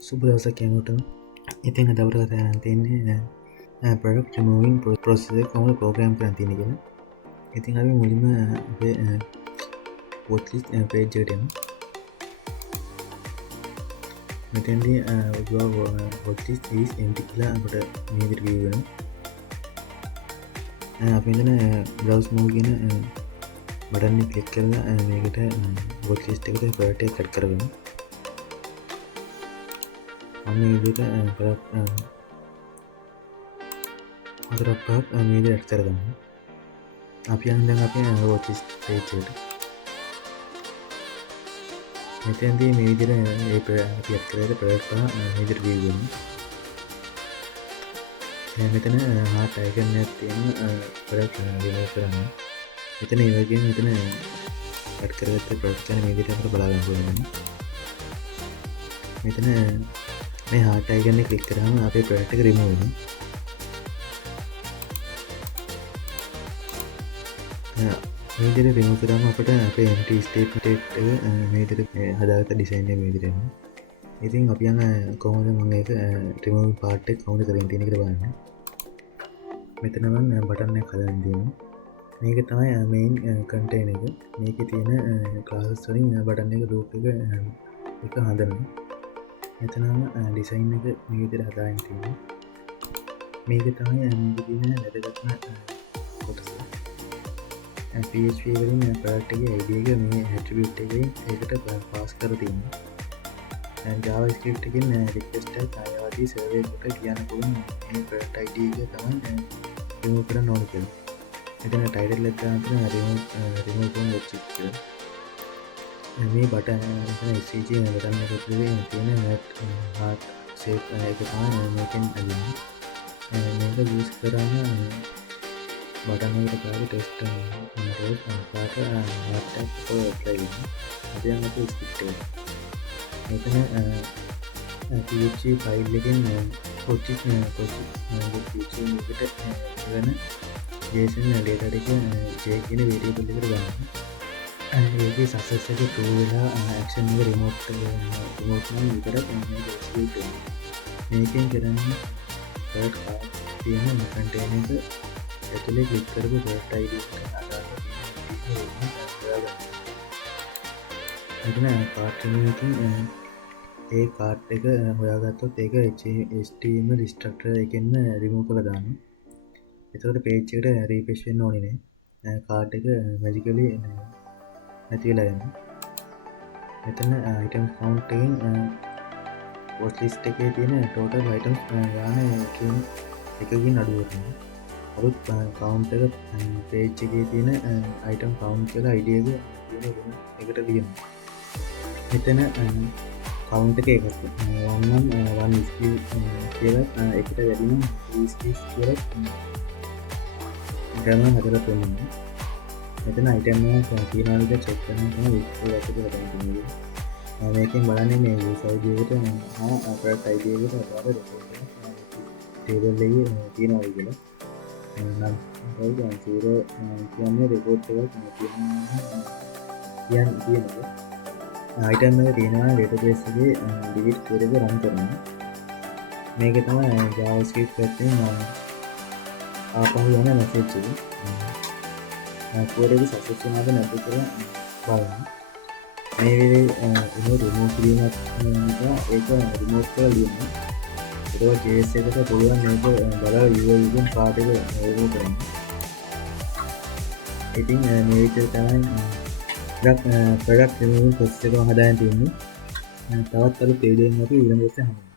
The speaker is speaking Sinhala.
සුබ දවසක් කියනට ඉතින් අදවර කතාරන් තියන්නේ ප්‍රඩක් රිමෝවින් ප්‍රොසෙස කොම පෝග්‍රම් කරන් තියනගෙන ඉතින් අපි මුලිම පොත්ලි පේජ්ජටම මෙතැන්දී පොත්ලිස් එම්ටි කියලා අපට මේවිට වීවෙන අපිදන බ්‍රවස් මෝගෙන බටන්න කලික් කරලා මේකට බොත්ලිස්ට එකට පට කට් කරගෙන අන්න විදිට හතරක් මේද ඇත් කරගන්න අපි අන්දන් අප ෝචිස් පේචට මෙතන්දී මේ විදිර ඒ පියත් කරයට ප්‍රඩක්ා මේදර වීගන්න මෙතන හාට අයගන්න ඇත්තියෙන පඩක් විම කරන්න එතන ඒවගේ මෙතන ඇත් කරගත්ත ප්‍රඩ්කන මේදිරට බලාගන්න මෙතන මේ හාට අයගන්න කලික් කරම අපේ ප්‍රඩක්ට රිමෝවෙන මේදර රිමෝ කරම අපට අපේ එට ස්ටේට් මේදර හදාගත ඩිසයින්ය මේදිරෙන ඉතින් අපි යන කොහොද මං එක රිමෝ පාට්ටෙක් කවුන කරින් තියෙන කරවන්න මෙතනවන් බටන්න කලන්දීම මේක තමයි මේන් කටේන එක මේක තියෙන ක්ලාස් වලින් බටන්න එක රූප එක හදන්න එතනම ඩිසයින් එක මේවිතර හදායින් තියෙන මේක තමයි ඇතින වැදගත්න කොටස පවලින් පටගේ අයිඩියක මේ හැටිබිට් එකයි ඒකට පාස් කර තින්න ජාවස්කප්ටකින් රික්ස්ට අයවාදී සර්වයකට කියන්න පුුවන් මේ පට අයිඩක තමන් රිමෝ කර නොන කළ එතන ටයිඩල් ලැත්තාතන රිමෝකන් වෙච්චික මේ බට SCG බටන්න කොටේ තියෙන හාට සේප් එක තමයි මේකෙන් අදන්න මේක යස් කරන්න බටනට කාර ටෙස්ට රෝස් පාට හටලයි අදයන්නක ස්පික්ටේ මෙතන පච ෆයිල්ලකින් කොච්චි ට වන ජේසන් ඩේටක ජය කියන වේඩියබල්ලකට ගන්න ඒක සසස්සක තුවෙලා ඇක්ෂන් රිමෝට් රිමෝට්නම් විතර මේකෙන් කරන්න තියෙන කටේන එක ඇතුලේ කලික් කරපු පටයිඩ එතන කාටකින් ඒ කාට් එක හොයාගත්තොත් ඒක ස්ටම රිස්ටක්ට එකෙන්ම රිමෝ කළ දාන්න එතකට පේච්චකට රීපේෂන් ඕනිනේ කාට් එක මැජිකලි නැතිවෙලාගන්න එතන අයිටම් කවන්්ටෙන් පොස්ලිස්ට එකේ තියෙන ටෝටල් අයිටම් ගාන එකකින් අඩුවටන අරුත් කවුන්ට එක පේච්ච එකේ තියෙන අයිටම් කවුන්් කියලා අයිඩියක එකට ලියම මෙතන කවුන්ට එක එකක් වන්නම් වන් කියලත් එකට වැඩින කියල ගම හදර පොන්න මෙතන අයිටම තියනාලක චෙක්කන ඇත මේකින් බලන්නේ මේ සෞජයට අපට අයිඩියකට අර ටේබල්ලගේ තියෙනවයි කියලා නම් සීර කියන්නේ රෙකෝට් එකක් කියන්න කියනක අයිටම තියෙනවා ඩේටබේස්ගේ ඩිවිට් කරක රන් කරන මේක තම ජාවස්කප් පැත්තෙන් ආපහු යන මැසේජ් කෝඩක සසක්ෂනාද නැති කර බලන්න මේ රිමෝ කිරීමක් ඒක රිමෝට් කර ලියන්න ජේස එකට පුළුවන් මේක බලා යුවයුගෙන් පාටක ඒරෝ කරන්න ඉතින් මේවිතර තමයි පඩක් පොස්්ක හදායන් තියන්නේ තවත් අලු පේඩෙන් අපි ඉරගස හම